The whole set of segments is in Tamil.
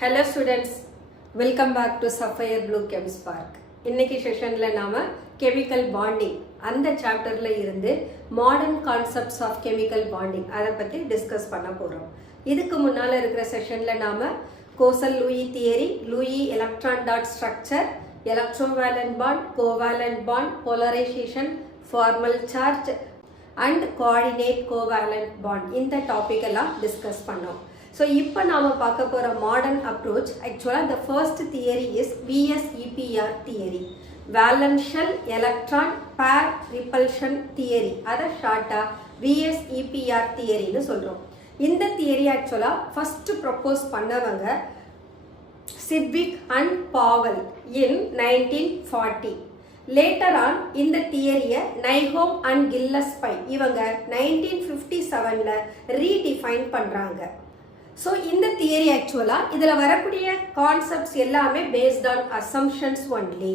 Hello students, welcome back to Sapphire Blue Chemist Park. இன்னைக்கு செஷன்ல நாம chemical bonding அந்த சாப்டர்ல இருந்து modern concepts of chemical bonding அத பத்தி டிஸ்கஸ் பண்ண போறோம். இதுக்கு முன்னால இருக்கிற செஷன்ல நாம Kossel Lewis theory, Lewis electron dot structure, electrovalent bond, covalent bond, polarization, formal charge and coordinate covalent bond இந்த டாபிக் எல்லாம் டிஸ்கஸ் பண்ணோம். So, இப்போ நாம பார்க்க போற modern approach, actually the first theory is VSEPR theory, valence shell electron pair repulsion theory. அத ஷார்ட்டா VSEPR theory னு சொல்றோம். இந்த தியரி ஆக்சுவலா ஃபர்ஸ்ட் ப்ரொபோஸ் பண்ணவங்க Sidgwick and பாவல் in 1940. Later on இந்த தியரியை நைஹோம் அண்ட் கில்லஸ்பை இவங்க 1957ல ரீடிஃபைன் பண்றாங்க. ஸோ இந்த தியரி ஆக்சுவலாக இதில் வரக்கூடிய கான்செப்ட்ஸ் எல்லாமே பேஸ்ட் ஆன் அசம்ஷன்ஸ் ஒன்லி.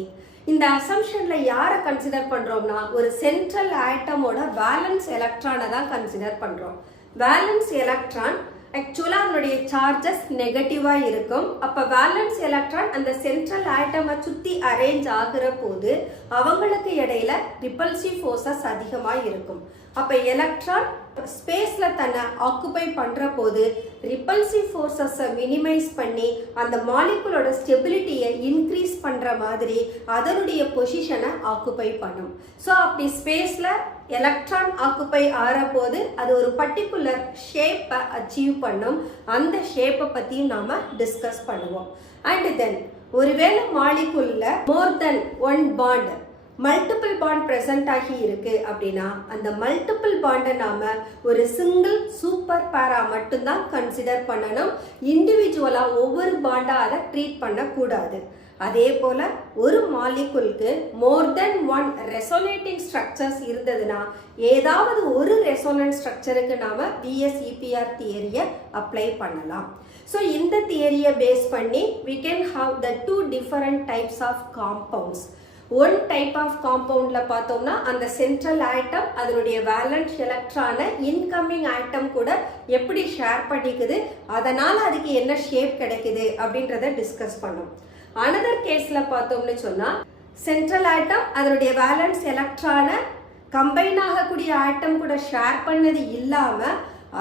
இந்த அசம்ஷனில் யாரை கன்சிடர் பண்ணுறோம்னா ஒரு சென்ட்ரல் ஆட்டமோட வேலன்ஸ் எலக்ட்ரானை தான் கன்சிடர் பண்ணுறோம். வேலன்ஸ் எலக்ட்ரான் ஆக்சுவலாக அதனுடைய சார்ஜஸ் நெகட்டிவாக இருக்கும். அப்போ வேலன்ஸ் எலக்ட்ரான் அந்த சென்ட்ரல் ஆட்டமை சுற்றி அரேஞ்ச் ஆகிற போது அவங்களுக்கு இடையில ரிப்பல்சிவ் ஃபோர்ஸஸ் அதிகமாக இருக்கும். அப்போ எலக்ட்ரான் ஸ்பேஸ்ல தன்னை ஆக்குபை பண்ற போது ரிப்பல்சிவ் ஃபோர்ஸஸை மினிமைஸ் பண்ணி அந்த மாலிகுலோட ஸ்டெபிலிட்டியை இன்க்ரீஸ் பண்ற மாதிரி அதனுடைய பொசிஷனை ஆக்குபை பண்ணும். ஸோ அப்படி ஸ்பேஸ்ல எலக்ட்ரான் ஆக்குபை ஆகிற போது அது ஒரு பர்டிகுலர் ஷேப்பை அச்சீவ் பண்ணும். அந்த ஷேப்பை பற்றியும் நாம டிஸ்கஸ் பண்ணுவோம். அண்ட் தென் ஒருவேளை மாலிகுல்ல more then one bond multiple bond present ஆகி இருக்கு அப்படின்னா அந்த மல்டிபிள் பாண்டை நாம ஒரு சிங்கிள் சூப்பர் பேரா மட்டும்தான் கன்சிடர் பண்ணணும். இண்டிவிஜுவலா ஒவ்வொரு பாண்டா அதை ட்ரீட் பண்ணக்கூடாது. அதே போல ஒரு மாலிகுலுக்கு மோர் தென் ஒன் ரெசோனேட்டிங் ஸ்ட்ரக்சர்ஸ் இருந்ததுன்னா ஏதாவது ஒரு ரெசோனன்ட் ஸ்ட்ரக்சருக்கு நாம VSEPR தியரியை அப்ளை பண்ணலாம். ஸோ இந்த தியரியை பேஸ் பண்ணி we can have the two different types of compounds. One type of காம்பவுண்ட்ல பார்த்தோம்னா அந்த சென்ட்ரல் ஆட்டம் அதனுடைய வேலன்ஸ் எலக்ட்ரானை இன்கமிங் ஆட்டம் கூட எப்படி ஷேர் பண்ணிக்குது, அதனால அதுக்கு என்ன ஷேப் கிடைக்குது அப்படின்றத டிஸ்கஸ் பண்ணோம். அனதர் கேஸ்ல பார்த்தோம்னு சொன்னா சென்ட்ரல் ஆட்டம் அதனுடைய வேலன்ஸ் எலக்ட்ரானை கம்பைன் ஆகக்கூடிய ஆட்டம் கூட ஷேர் பண்ணது இல்லாம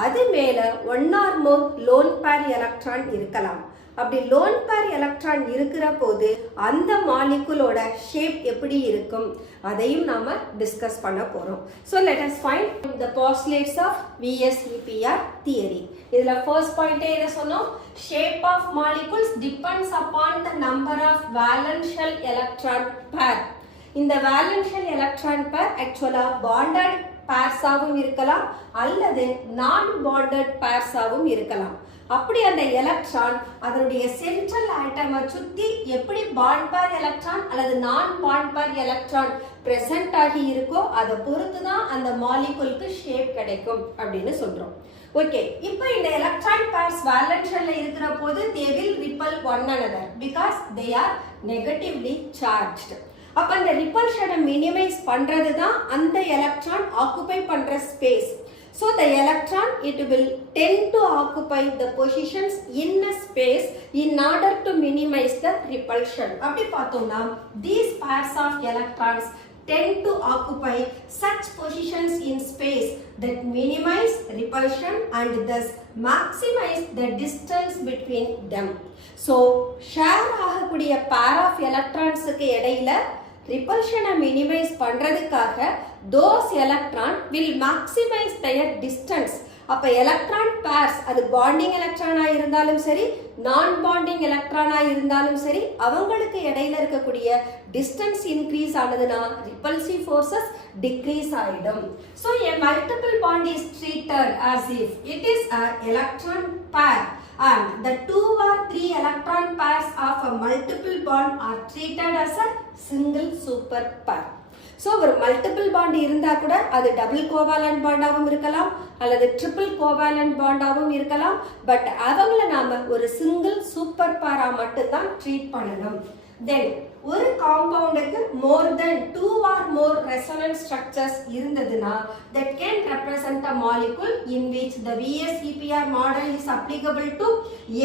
அது மேல ஒன் ஆர் மோர் லோன் பேர் எலக்ட்ரான் இருக்கலாம். அப்படி லோன் பேர் எலக்ட்ரான் இருக்கிற போது அந்த மாலிகுலோட ஷேப் எப்படி இருக்கும் அதையும் நாம டிஸ்கஸ் பண்ண போறோம். So let us find the postulates of VSEPR theory. இதுல ஃபர்ஸ்ட் பாயிண்ட் என்ன சொன்னோம், shape of molecules depends upon the number of valence shell electron pair. இந்த வேலன்ஸ் ஷெல் எலக்ட்ரான் பேர் ஆக்சுவலா பாண்டட் பேர்ஸாகவும் இருக்கலாம் அல்லது நான் பாண்டட் பேர்ஸாகவும் இருக்கலாம். அப்படி அந்த எலக்ட்ரான் அதனுடைய சென்ட்ரல் ஆட்டமை சுத்தி எப்படி பாண்ட் பேர் எலக்ட்ரான் அல்லது நான் பாண்ட் பேர் எலக்ட்ரான் பிரசன்ட் ஆகி இருக்கோ அதை பொறுத்து தான் அந்த மாலிகுலுக்கு ஷேப் கிடைக்கும் அப்படின்னு சொல்றோம். ஓகே, இப்போ இந்த எலக்ட்ரான் பேர்ஸ் வேலன்ஸ் ஷெல்ல இருக்கிற போது they will repel one another because they are negatively charged. அப்ப அந்த ரிப்பல்ஷனை மினிமைஸ் பண்றது தான் அந்த எலக்ட்ரான் ஆக்குபை பண்ற space. So the electron it will tend to occupy the positions in a space in order to minimize the repulsion. அப்படி பார்த்தோம்னா these pairs of electrons tend to occupy such positions in space that minimize repulsion and thus maximize the distance between them. So share ஆகக்கூடிய pair of electronsக்கு இடையில ரிப்பல்ஷனை மினிமைஸ் பண்றதுக்காக those electron will maximize their distance. அப்ப எலக்ட்ரான் பேர்ஸ் அது பாண்டிங் எலக்ட்ரானா இருந்தாலும் சரி நான் பாண்டிங் எலக்ட்ரானா இருந்தாலும் சரி அவங்களுக்கு இடையில இருக்கக்கூடிய டிஸ்டன்ஸ் இன்க்ரீஸ் ஆனதுன்னா ரிப்பல்சிவ் ஃபோர்ஸஸ் டிக்ரீஸ் ஆயிடும். So a multiple bond is treated as if it is a electron pair and the 2 or 3 electron pairs of a multiple bond are treated as a single super pair. So ஒரு மல்டிபிள் பாண்ட் இருந்தா கூட அது டபுள் கோவாலன்ட் பாண்டாகவும் இருக்கலாம் அல்லது ட்ரிபிள் கோவாலன்ட் பாண்டாகவும் இருக்கலாம். பட் அவங்கள நாம ஒரு சிங்கிள் சூப்பர் பேரா மட்டும்தான் ட்ரீட் பண்ணணும். தென் ஒரு காம்பவுண்டுக்கு மோர் தென் 2 or more resonance structures இருந்ததுன்னா that can represent a molecule in which the VSEPR model is applicable to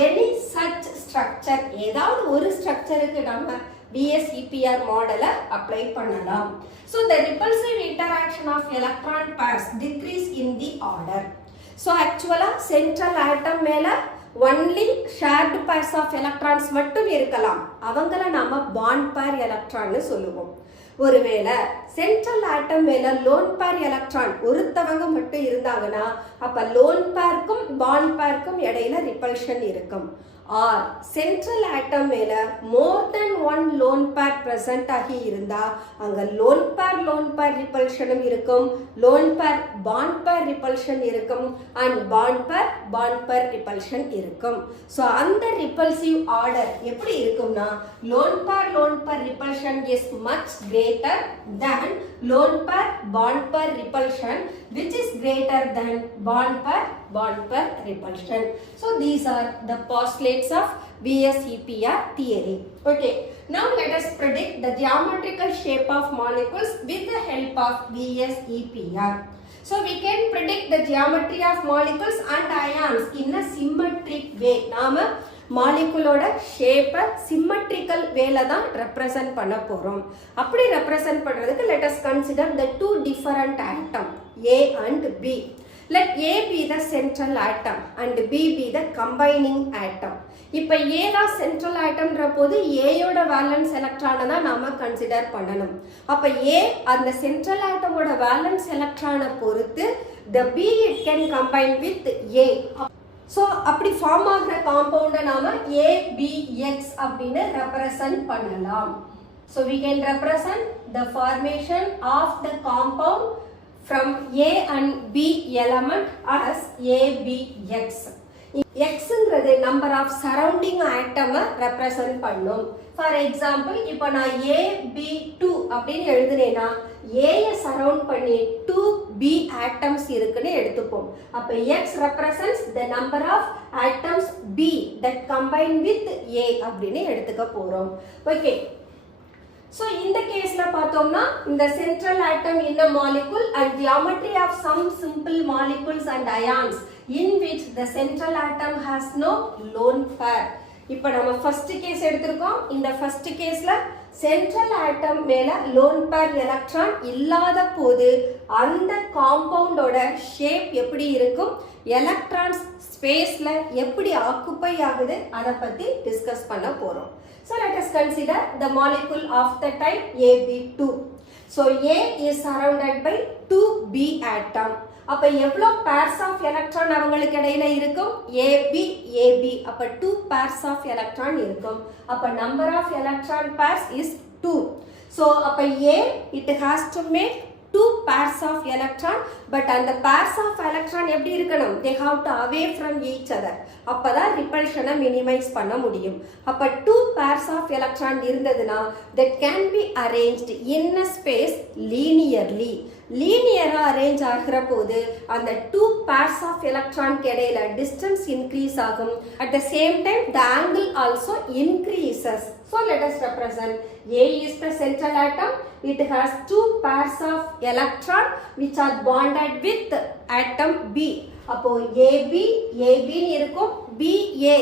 any such structure. Structure ஏதாவது ஒரு ஸ்ட்ரக்சருக்கு நம்ம BSEPR மாடலை அப்ளை பண்ணலாம். So the repulsive interaction of electron pairs decrease in the order. So actually central atom மேல only shared pairs of electrons மட்டும் இருக்கலாம். அவங்கள நாம bond pair electron சொல்லுவோம். ஒருவேளை சென்ட்ரல் ஆட்டம் மேல லோன் பேர் எலக்ட்ரான் ஒருத்தவங்க மட்டும் இருந்தாங்கன்னா அப்ப லோன் பேருக்கும் பாண்ட் பேருக்கும் இடையில ரிப்பல்ஷன் இருக்கும். ஆர் சென்ட்ரல் ஆட்டம் மேல மோர் then one lone pair present ஆகி இருந்தா அங்க லோன் பேர் ரிப்பல்ஷனும் இருக்கும், லோன் பேர் ரிப்பல்ஷன் இருக்கும் அண்ட் பாண்ட் பேர் ரிப்பல்ஷன் இருக்கும். ஸோ அந்த ரிப்பல்சிவ் ஆர்டர் எப்படி இருக்கும்னா lone pair repulsion is much greater than lone pair repulsion, which is greater than bond pair repulsion. So these are the postulates of BSEPR theory. Okay, now let us predict the geometrical shape of molecules with the help of BSEPR. So we can predict the geometry of molecules and ions in a symmetric way. நாம மாலிகுலோட ஷேப்பை சிம்மெட்ரிக்கல் வேல தான் ரெப்ரசன்ட் பண்ண போறோம். அப்படி ரெப்ரசன்ட் பண்றதுக்கு let us consider the two different atom A and B. Let A be the central atom and B be the combining atom. இப்ப A தான் சென்ட்ரல் ஆட்டம்ன்ற போது A யோட வேலன்ஸ் எலக்ட்ரானை தான் நாம கன்சிடர் பண்ணணும். அப்ப A அந்த சென்ட்ரல் ஆட்டமோட வேலன்ஸ் எலக்ட்ரானை பொறுத்து the B it can combine with A. So அப்படி ஃபார்ம் ஆகிற காம்பவுண்டை நாம ABX அப்படின்னு ரெப்ரசன்ட் பண்ணலாம். So we can represent the formation of the compound from A and B element as ABX. Xங்கிறது நம்பர் ஆஃப் சரௌண்டிங் ஆட்டமை ரெப்ரசன்ட் பண்ணும். ஃபார் எக்ஸாம்பிள் இப்போ நான் AB2 அப்படின்னு எழுதுனேன்னா ஏயை சரவுண்ட் பண்ணி 2B ஆட்டம்ஸ் இருக்குன்னு எடுத்துப்போம். அப்போ X represents the number of atoms B that combine with A அப்படின்னு எடுத்துக்க போறோம். ஓகே, ஸோ இந்த கேஸ்ல பார்த்தோம்னா இந்த central atom in a molecule and geometry of some simple molecules and ions in which the central atom has no lone pair. இப்போ நம்ம ஃபர்ஸ்ட் கேஸ் எடுத்திருக்கோம். இந்த ஃபர்ஸ்ட் கேஸ்ல சென்ட்ரல் ஆட்டம் மேல லோன் பேர் எலக்ட்ரான் இல்லாத போது அந்த காம்பவுண்டோட ஷேப் எப்படி இருக்கும், எலக்ட்ரான்ஸ் ஸ்பேஸ்ல எப்படி ஆக்குப்பை ஆகுது அதை பத்தி டிஸ்கஸ் பண்ண போறோம். So let us consider the molecule of the type AB2. So A is surrounded by 2B atom. அப்ப எவ்வளவு pairs of electron அவங்களுக்கு இடையில இருக்கும்? AB அப்ப 2 pairs of electron இருக்கும். அப்ப number of electron pairs is 2. So அப்ப A it has to make 2 pairs of electron, but அந்த pairs of electron எப்படி இருக்கணும்? They have to away from each other. அப்பதான் repulsion minimize பண்ண முடியும். அப்ப 2 pairs of electron இருந்ததுன்னா that can be arranged in a space linearly. லீனியரா அரேஞ்ச் ஆகிற போது அந்த 2 pairs of electron இடையில distance increase ஆகும். At the same time the angle also increases. So let us represent A is the central atom. It has 2 pairs of electron which are bonded with atom B. அப்போ AB இருக்கும், BA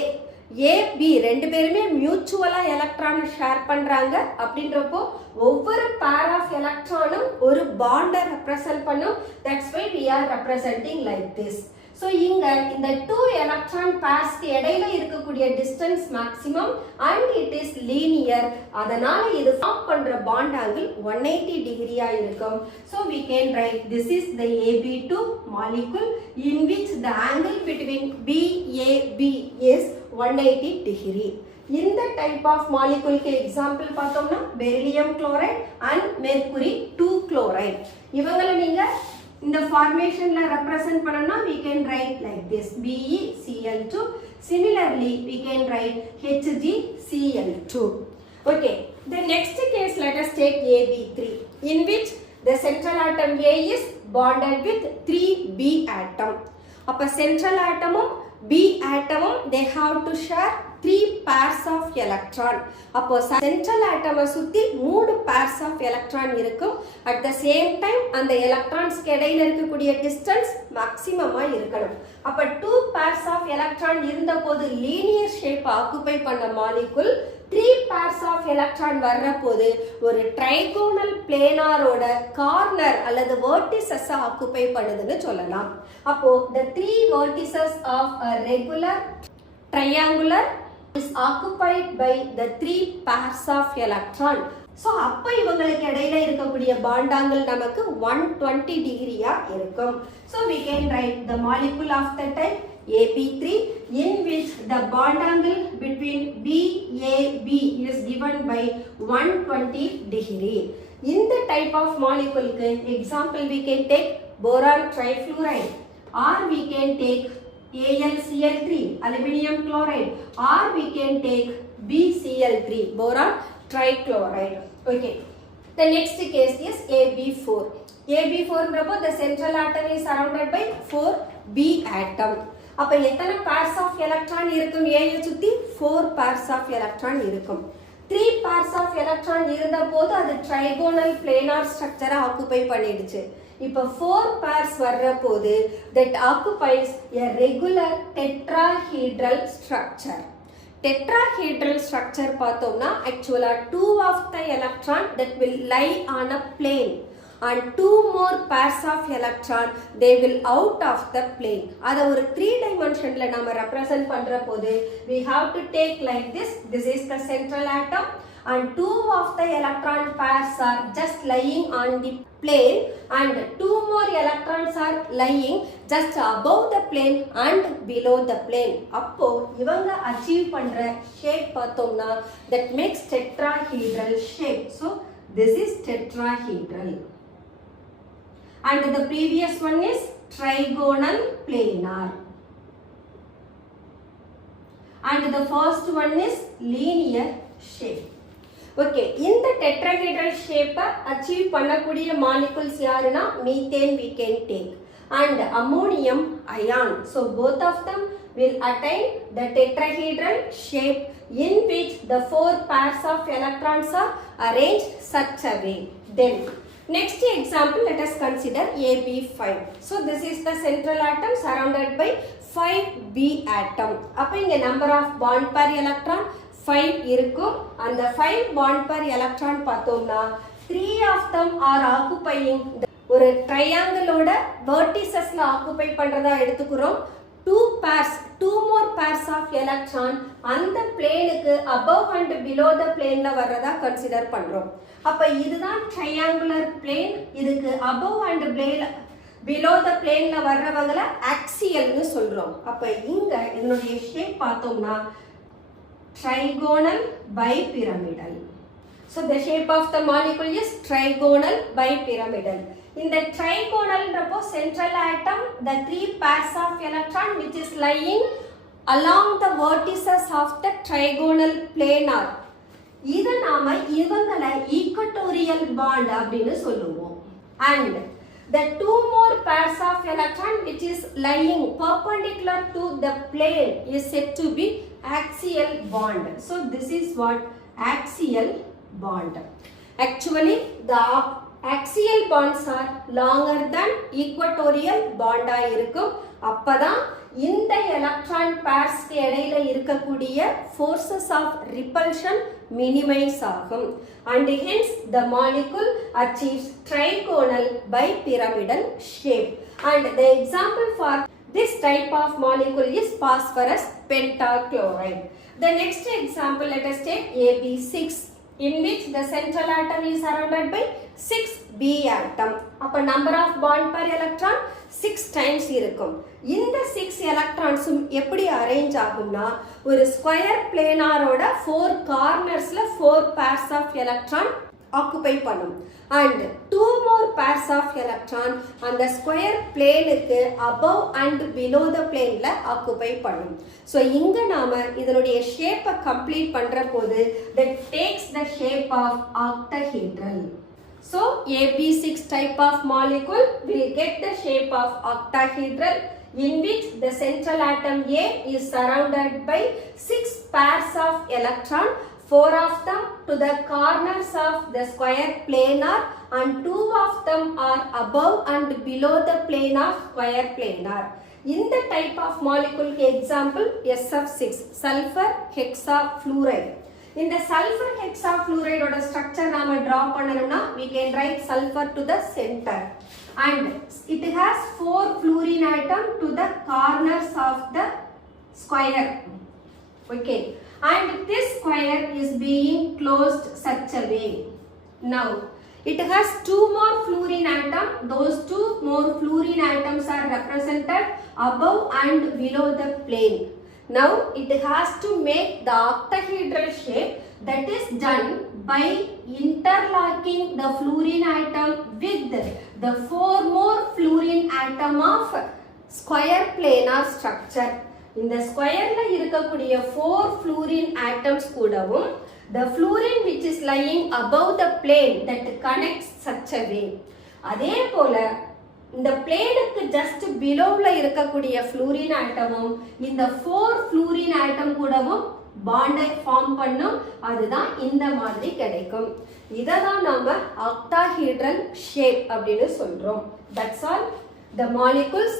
AB ரெண்டு பேருமே மியூச்சுவலா எலக்ட்ரான் ஷேர் பண்றாங்க. அப்படின்றப்போ ஒவ்வொரு pair of எலக்ட்ரானும் ஒரு பாண்டை ரெப்ரசன்ட் பண்ணும். That's why we are representing like this. So இங்க இந்த 2 electron pairs இடையில இருக்கக்கூடிய distance maximum and it is linear. அதனால இது ஃபார்ம் பண்ற bond angle 180 டிகிரியா இருக்கும். So we can write this is the AB2 molecule in which the angle between BAB is 180 degree. இந்த டைப் ஆஃப் மாலிகுலுக்கு எக்ஸாம்பிள் பார்த்தோம்னா beryllium chloride and mercury 2 chloride. இவங்களை நீங்க இந்த ஃபார்மேஷன்ல ரெப்ரசன்ட் பண்ணனும்னா we can write like this BeCl2. Similarly we can write HgCl2. Okay, the next case let us take AB3 in which the central atom A is bonded with 3B atom. அப்ப central atomum B atom they have to share 3 pairs of electron. அப்போ central atom சுத்தி 3 pairs of electron இருக்கும். At the same time அந்த electrons இடையில இருக்கக்கூடிய distance maximum இருக்கணும். அப்ப 2 pairs of electron இருந்த போது linear shape occupy பண்ண molecule 3 pairs of electron வர்ற போது ஒரு trigonal planar-ஓட corner அல்லது vertices occupy பண்ணுதுன்னு சொல்லலாம். அப்போ the 3 vertices of a regular triangular is occupied by the 3 pairs of electron. So அப்ப இவங்களுக்கு இடையில இருக்கக்கூடிய bond angle நமக்கு 120 டிகிரியா இருக்கும். So we can write the molecule of the type AB3 in which the bond angle between BAB is given by 120 degree. In the type of molecule example we can take boron trifluoride, or we can take AlCl3 aluminum chloride, or we can take BCl3 boron trichloride. Okay, the next case is AB4. AB4 rabo the central atom is surrounded by 4 B atom. அப்ப எத்தனை pairs of electron இருக்கும்? A சுத்தி 4 pairs of electron இருக்கும். 3 pairs of electron இருந்த போது அது trigonal planar structure occupy பண்ணிடுச்சு. இப்ப 4 pairs வர்ற போது that occupies a regular tetrahedral structure. Tetrahedral structure பார்த்தோம்னா actually 2 of the electron that will lie on a plane and 2 more pairs of electron they will out of the plane. அத ஒரு 3 dimensionல நாம represent பண்ற போது we have to take like this is the central atom and 2 of the electron pairs are just lying on the plane and 2 more electrons are lying just above the plane and below the plane. அப்போ இவங்க achieve பண்ற shape பார்த்தோம்னா that makes tetrahedral shape. So this is tetrahedral. And the previous one is trigonal planar. And the first one is linear shape. Okay, in the tetrahedral shape achieve பண்ணக்கூடிய molecules யாருன்னா methane we can take and ammonium ion. So both of them will attain the tetrahedral shape in which the 4 pairs of electrons are arranged such a way. Then next example let us consider AB5. So this is the central atom surrounded by 5 B atom. அப்ப இங்க number of bond pair electron 5 இருக்கும். அந்த 5 bond pair electron பார்த்தோம்னா 3 of them are occupying ஒரு triangle-ஓட vertices-ல occupy பண்றதா எடுத்துக்கிறோம். 2 more pairs of electron அந்த plane-க்கு above and below the plane-ல வர்றதா consider பண்றோம். அப்ப இதுதான் triangular plane. இதுக்கு above and below the plane-ல வர்றவங்கள axial-னு சொல்றோம். அப்ப இங்க இதனுடைய shape பார்த்தோம்னா trigonal bipyramidal. So the shape of the molecule is trigonal bipyramidal. In the trigonal central atom, the 3 pairs of electron which is lying along the vertices of the trigonal planar. இத நாம இவங்களை equatorial bond அப்படினு சொல்லுவோம். And the 2 more pairs of electron which is lying perpendicular to the plane is said to be axial bond. So this is what axial bond. Actually the axial bonds are longer than equatorial bond ஆ இருக்கும். அப்பதான் இந்த electron pairs க்கு இடையில இருக்கக்கூடிய forces of repulsion minimize ஆகும். And hence the molecule achieves trigonal bipyramidal shape. And the example for this type of molecule is phosphorus pentachloride. The next example let us take AB6 in which the central atom is surrounded by 6 B atom. அப்ப number of bond per electron 6 times இருக்கும். இந்த 6 electrons எப்படி arrange ஆகும்னா ஒரு square planar-ஓட 4 corners-ல 4 pairs of electron occupy பண்ணும். And 2 more pairs of electron அந்த square plane-க்கு above and below the plane-ல occupy பண்ணும். So இங்க நாம இதனுடைய shape complete பண்ற போது that takes the shape of octahedral. So AB6 type of molecule will get the shape of octahedral in which the central atom A is surrounded by 6 pairs of electron, 4 of them to the corners of the square planar and 2 of them are above and below the plane of square planar. In the type of molecule example SF6 sulfur hexafluoride. In the sulfur hexafluoride oda structure நாம draw பண்ணனும்னா we can write sulfur to the center and it has 4 fluorine atom to the corners of the square. Okay, and this square is being closed such a way. Now it has 2 more fluorine atom. Those 2 more fluorine atoms are represented above and below the plane. Now it has to make the octahedral shape, that is done by interlocking the fluorine atom with the 4 more fluorine atom of square planar structure. In the square la irukkudiya 4 fluorine atoms கூடவும் the fluorine which is lying above the plane that connects such a way. அதே போல இந்த பிளேனுக்கு ஜஸ்ட் பிலோவில் இருக்கக்கூடிய ஃப்ளூரின் ஆட்டமும் இந்த 4 ஃப்ளூரின் ஆட்டம் கூடவும் பாண்டை ஃபார்ம் பண்ணும். அதுதான் இந்த மாதிரி கிடைக்கும். இதை தான் நாம ஆக்டாஹீட்ரல் ஷேப் அப்படின்னு சொல்றோம். That's all. The molecules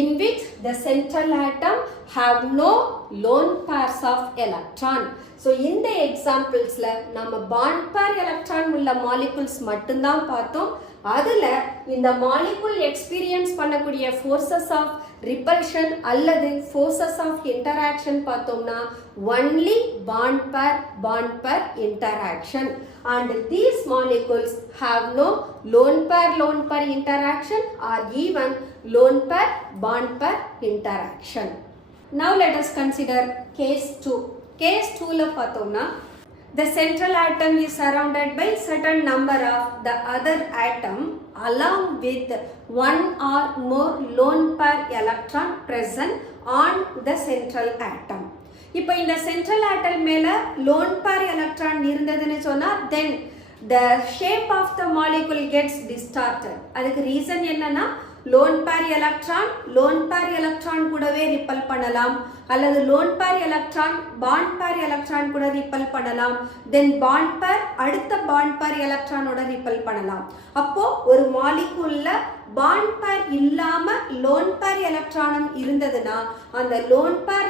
in which the central atom have no lone pairs of electron. So இந்த எக்ஸாம்பிள்ஸ்ல நம்ம பாண்ட் பேர் எலக்ட்ரான் உள்ள மாலிகுல்ஸ் மட்டும்தான் பார்த்தோம். அதுல இந்த மாலிகுல் எக்ஸ்பீரியன்ஸ் பண்ணக்கூடிய ஃபோர்ஸஸ் ஆஃப் ரிப்பல்ஷன் அல்லது ஃபோர்ஸஸ் ஆஃப் இன்டராக்ஷன் பார்த்தோம்னா only bond pair interaction, and these molecules have no lone pair interaction or even lone pair bond pair interaction. Now let us consider case 2. Case 2 la பார்த்தோம்னா the central atom is surrounded by certain number of the other atom along with one or more lone pair electron present on the central atom. இப்போ இந்த central atom மேல lone pair electron இருந்ததுன்னு சொன்னா then the shape of the molecule gets distorted. அதுக்கு ரீசன் என்னன்னா lone pair electron கூடவே ரிப்பல் பண்ணலாம், அல்லது lone pair electron bond pair electron கூட ரிப்பல் பண்ணலாம், then bond pair அடுத்த bond pair electron ஓட ரிப்பல் பண்ணலாம். அப்போ ஒரு மாலிகுல்ல bond pair இல்லாம lone pair electron இருந்ததுன்னா அந்த lone pair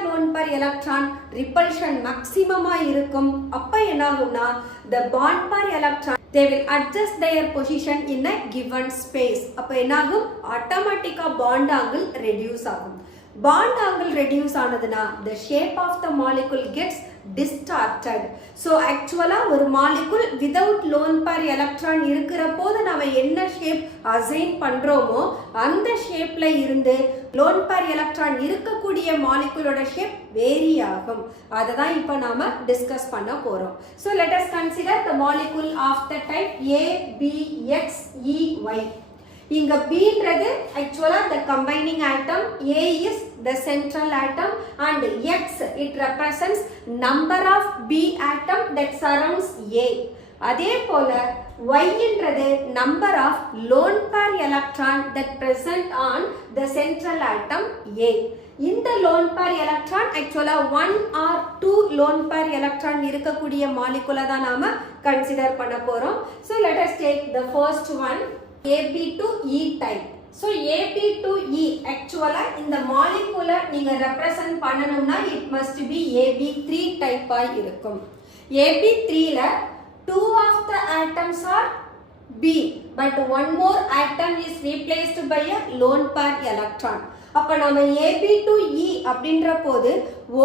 electron ரிப்பல்ஷன் மேக்ஸிமமா இருக்கும். அப்ப என்ன ஆகும்னா the bond pair electron they will adjust their position in a given space. அப்ப என்ன ஆகும்? ஆட்டோமேட்டிக்கா bond angle reduce ஆகும். bond angle reduce ஆனதுனா the shape of the molecule gets distorted. So actually ஒரு molecule without lone pair electron இருக்கிற போது நாம என்ன ஷேப் அசைன் பண்றோமோ அந்த ஷேப்ல இருந்து lone pair electron இருக்கக்கூடிய மாலிகுலோட ஷேப் வேரி ஆகும். அதை தான் இப்போ நாம டிஸ்கஸ் பண்ண போறோம். So let us consider the molecule of the type ABXEY. இங்க Bன்றது actually the combining atom, A is the central atom and X it represents number of B atom that surrounds A. அதே போல Y ன்றது number of lone pair electron that present on the central atom A. இந்த lone pair electron actually 1 or 2 lone pair electron இருக்கக்கூடிய மாலிகுலை தான் நாம கன்சிடர் பண்ண போறோம். So let us take the first one, AB to E type. So AB to E actually இந்த மாலிகுலை நீங்க ரெப்ரசன்ட் பண்ணனும்னா it must be AB3 type ஆ இருக்கும். AB3 ல 2 of the atoms are B but one more atom is replaced by a lone pair electron. அப்ப நாம AB to E அப்படின்ற போது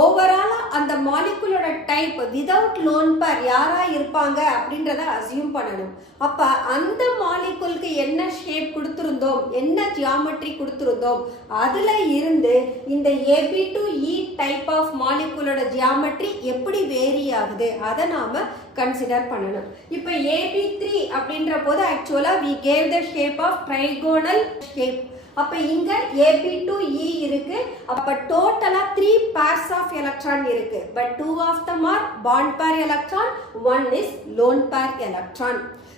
ஓவராலா அந்த மாலிகுலோட டைப் விதவுட் லோன் பேர் யாரா இருப்பாங்க அப்படின்றத அசியூம் பண்ணணும். அப்ப அந்த மாலிகுலுக்கு என்ன ஷேப் கொடுத்திருந்தோம், என்ன ஜியாமெட்ரி கொடுத்திருந்தோம், அதுல இருந்து இந்த AB to E type of மாலிகுலோட ஜியாமெட்ரி எப்படி வேரி ஆகுது அதை நாம கன்சிடர் பண்ணணும். இப்போ AB3 அப்படின்ற போது ஆக்சுவலா we gave the shape of trigonal shape. அப்ப இங்க AB to E இருக்கு. அப்ப டோட்டலா 3 pairs of electron இருக்கு. But 2 of them are bond pair electron, one is lone pair electron.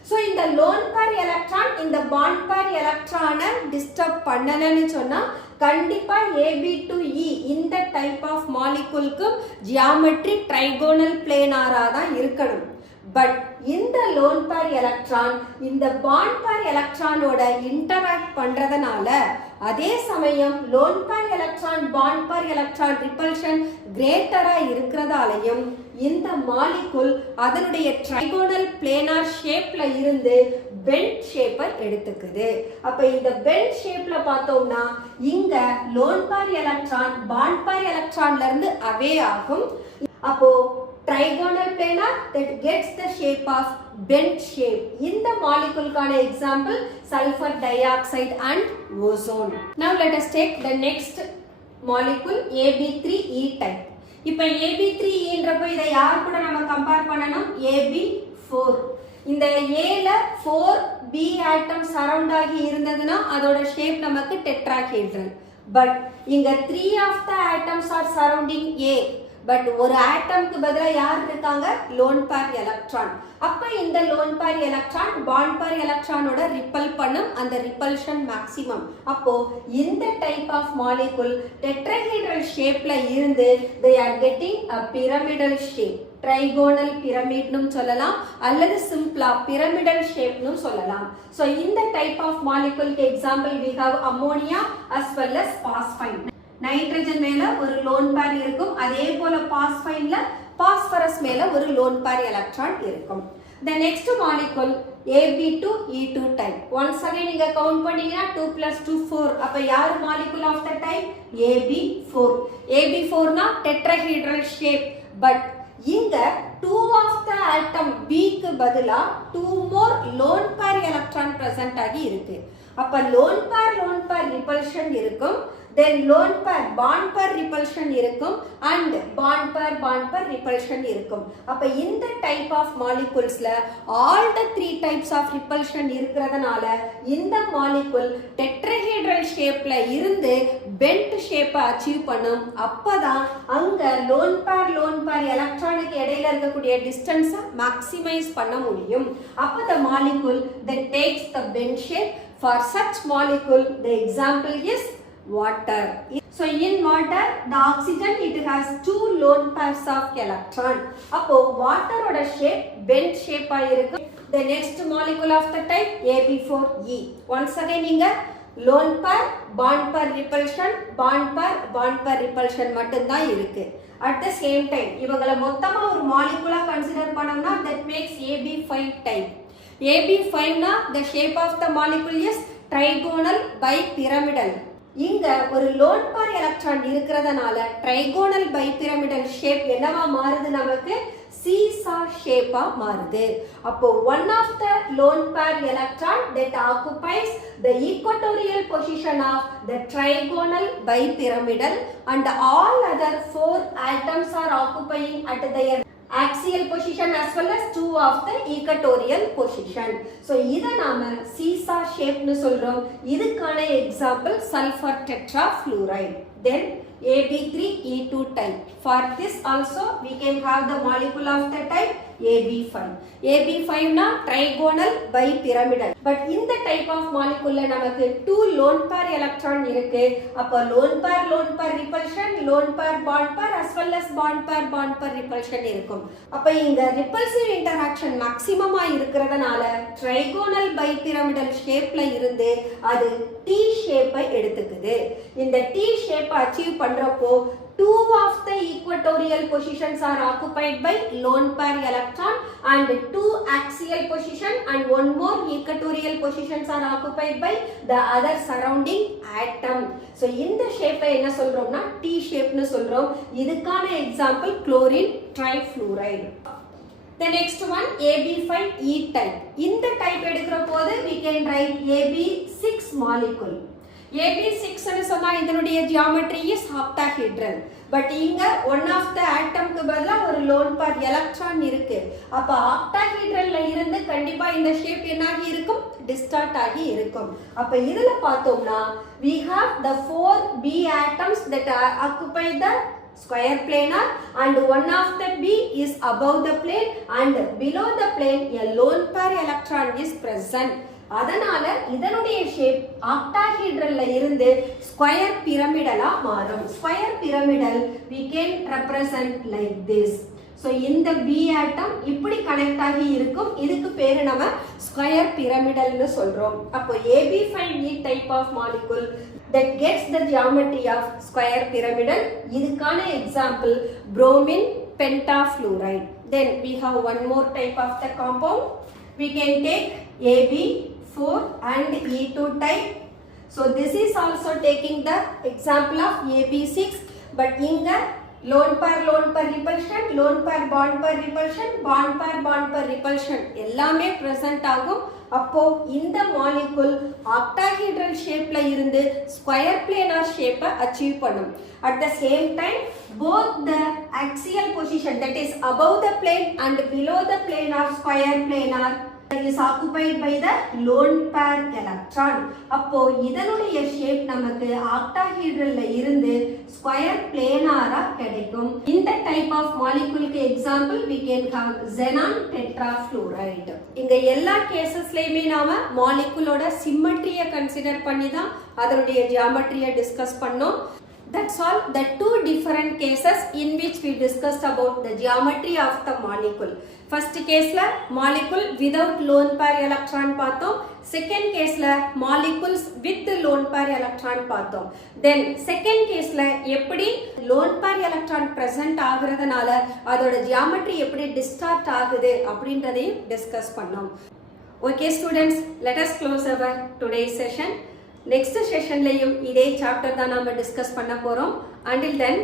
So இந்த lone pair electron இந்த bond pair electron disturb பண்ணலன்னு சொன்னா கண்டிப்பா AB to E இந்த டைப் ஆஃப் மாலிகுலுக்கும் ஜியாமெட்ரி ட்ரைகோனல் பிளேனாரா தான் இருக்கணும். பட் இந்த லோன் பேர் எலக்ட்ரான் இந்த பாண்ட் பேர் எலக்ட்ரானோட இன்டராக்ட் பண்றதுனால அதே சமயம் lone pair electron bond pair electron repulsion கிரேட்டரா இருக்கிறதாலையும் இந்த மாலிகுல் அதனுடைய ட்ரைகோனல் பிளேனார் ஷேப்ல இருந்து பெண்ட் ஷேப்பை எடுத்துக்குது. அப்ப இந்த பெண்ட் ஷேப்ல பார்த்தோம்னா இங்க லோன் பேர் எலக்ட்ரான் பாண்ட் பேர் எலக்ட்ரான்ல இருந்து அவே ஆகும். அப்போ trigonal planar that gets the shape of bent shape. இந்த மாலிகுலுக்கான example sulfur dioxide and ozone. Now let us take the next molecule AB3E type. இப்போ AB3E ன்றப்போ இதை யார் கூட நம்ம கம்பேர் பண்ணணும்? AB4. இந்த Aல 4 B ஆட்டம் சரவுண்ட் ஆகி இருந்ததுன்னா அதோட ஷேப் நமக்கு டெட்ராஹெட்ரல். பட் இங்க 3 of the atoms are surrounding A. But ஒரு ஆட்டம்க்கு பதிலா யார் இருக்காங்க? Loan pair electron. அப்ப இந்த லோன் பேர் எலக்ட்ரான் பாண்ட் பேர் எலக்ட்ரானோட ரிப்பல் பண்ணும், அந்த ரிப்பல்ஷன் மேக்ஸிமம். அப்போ இந்த டைப் ஆஃப் மாலிகுல் டெட்ராஹெட்ரல் ஷேப்ல இருந்து they are getting a pyramidal shape. Trigonal பிரமிட்னு சொல்லலாம் அல்லது சிம்பிளா பிரமிடல் ஷேப்னு சொல்லலாம். சோ இந்த டைப் ஆஃப் மாலிகுலுக்கு example we have ammonia as well as phosphine. Nitrogen மேல ஒரு லோன் பேர் இருக்கும், அதே போல பாஸ்பைன்ல பாஸ்பரஸ் மேல ஒரு லோன் பேர் எலக்ட்ரான் இருக்கும். The next molecule AB2E2 type. Once again நீங்க கவுண்ட் பண்ணீங்கன்னா 2 + 2 4. அப்ப யார் molecule of the type? AB4. AB4 னா tetrahedral shape. பட் இங்க 2 of the atom B க்கு பதிலா 2 more lone pair electron present ஆகி இருக்கு. அப்ப lone pair repulsion இருக்கும், then lone pair bond pair repulsion இருக்கும் and bond pair repulsion இருக்கும். அப்ப இந்த type of moleculesல all the 3 types of repulsion இருக்கிறதுனால இந்த molecule tetrahedral shapeல இருந்து bent shape achieve பண்ணும். அப்பதான் அங்க lone pair electronic இடையில இருக்கக்கூடிய distance maximize பண்ண முடியும். அப்ப the molecule that takes the bent shape. For such molecule the example is water. So in water the oxygen it has 2 lone pairs of electron. அப்போ water oda shape bent shape ஆ இருக்கு. The next molecule of the type AB4E. Once again நீங்க lone pair bond pair repulsion bond pair repulsion மட்டும் தான் இருக்கு. At the same time இவங்கள மொத்தமா ஒரு molecule கன்சிடர் பண்ணோம்னா that makes AB5 type. AB5 na the shape of the molecule is trigonal bipyramidal. இங்க ஒரு lone pair electron இருக்கிறதனால trigonal bipyramidal shape என்னவா மாறுது? நமக்கு seesaw shape ஆ மாறுது. அப்போ one of the lone pair electron that occupies the equatorial position of the trigonal bipyramidal and all other 4 atoms are occupying at their axial position as well as 2 of the equatorial position. So இத நாம seesaw shape னு சொல்றோம். இதுக்கான example sulfur tetrafluoride. Then AB3E2 type. For this also we can have the molecule of the type AB5. AB5 na trigonal bipyramidal. But in the type of molecule நமக்கு 2 lone pair electron இருக்கு. அப்ப lone pair repulsion, lone pair bond pair as well as bond pair repulsion இருக்கும். அப்ப இங்க repulsive interaction maximum ஆ இருக்கிறதனால trigonal bipyramidal shapeல இருந்து அது T shape ஐ எடுத்துக்குது. இந்த T shape achieve பண்றப்போ 2 of the equatorial positions are occupied by lone pair electron and 2 axial position and 1 more equatorial positions are occupied by the other surrounding atom. So இந்த shape என்ன சொல்றோம்னா T shape னு சொல்றோம். இதுக்கான example chlorine trifluoride. The next one AB5E type. இந்த type எடுக்கிற போது we can write AB6 molecule. AB6 னு சொன்னா இதனுடைய geometry is octahedral. பட் இங்க one of the atom க்கு பதிலா ஒரு lone pair electron இருக்கு. அப்ப octahedralல இருந்து கண்டிப்பா இந்த shape என்னாகி இருக்கும்? distort ஆகி இருக்கும். அப்ப இதுல பார்த்தோம்னா we have the 4 B atoms that occupy the square planar and one of the B is above the plane and below the plane a lone pair electron is present. அதனால இதனுடைய ஷேப் ஆக்டாஹீட்ரல்ல இருந்து ஸ்கொயர் பிரமிடலா மாறும். Square pyramidal we can represent like this. So இந்த பி ஆட்டம் இப்படி கனெக்ட் ஆகி இருக்கும். இதுக்கு பேரு நம்ம ஸ்கொயர் பிரமிடல்னு சொல்றோம். அப்போ AB5E type of molecule that gets the geometry of square pyramidal. இதுக்கான example bromine pentafluoride. Then we have one more type of the compound. We can take AB4 and E2 type. So this is also taking the example of AB6, but inga lone pair repulsion, lone pair bond pair repulsion, bond pair repulsion எல்லாமே present ஆகும். அப்போ இந்த மாலிகுல் ஆக்டாஹீட்ரல் ஷேப்ல இருந்து ஸ்கொயர் பிளேனார் ஷேப்பை அச்சீவ் பண்ணும். At the same time, both the axial position, that is above the plane and below the plane of square planar, is occupied by the lone pair electron. அப்போ இதனுடைய ஷேப் நமக்கு ஆக்டாஹீட்ரல்ல இருந்து ஸ்கொயர் பிளேனாரா கிடைக்கும். இந்த டைப் ஆஃப் மாலிகுலுக்கு example we can have xenon tetrafluoride. இங்க எல்லா கேசஸ்லயுமே நாம மாலிகுலோட சிம்மெட்ரியை கன்சிடர் பண்ணி தான் அதனுடைய ஜியோமெட்ரியை டிஸ்கஸ் பண்ணோம். That's all the two different cases in which we discussed about the geometry of the molecule. First case la molecule without lone pair electron பார்த்தோம். Second case la molecules with the lone pair electron பார்த்தோம். Then second case la எப்படி lone pair electron present ஆகிறதுனால அதோட geometry எப்படி distort ஆகுது அப்படின்றதையும் டிஸ்கஸ் பண்ணோம். Okay students, let us close our today's session. Next session லையும் இதே சாப்டர் தான் நாம டிஸ்கஸ் பண்ண போறோம். Until then,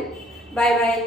bye bye.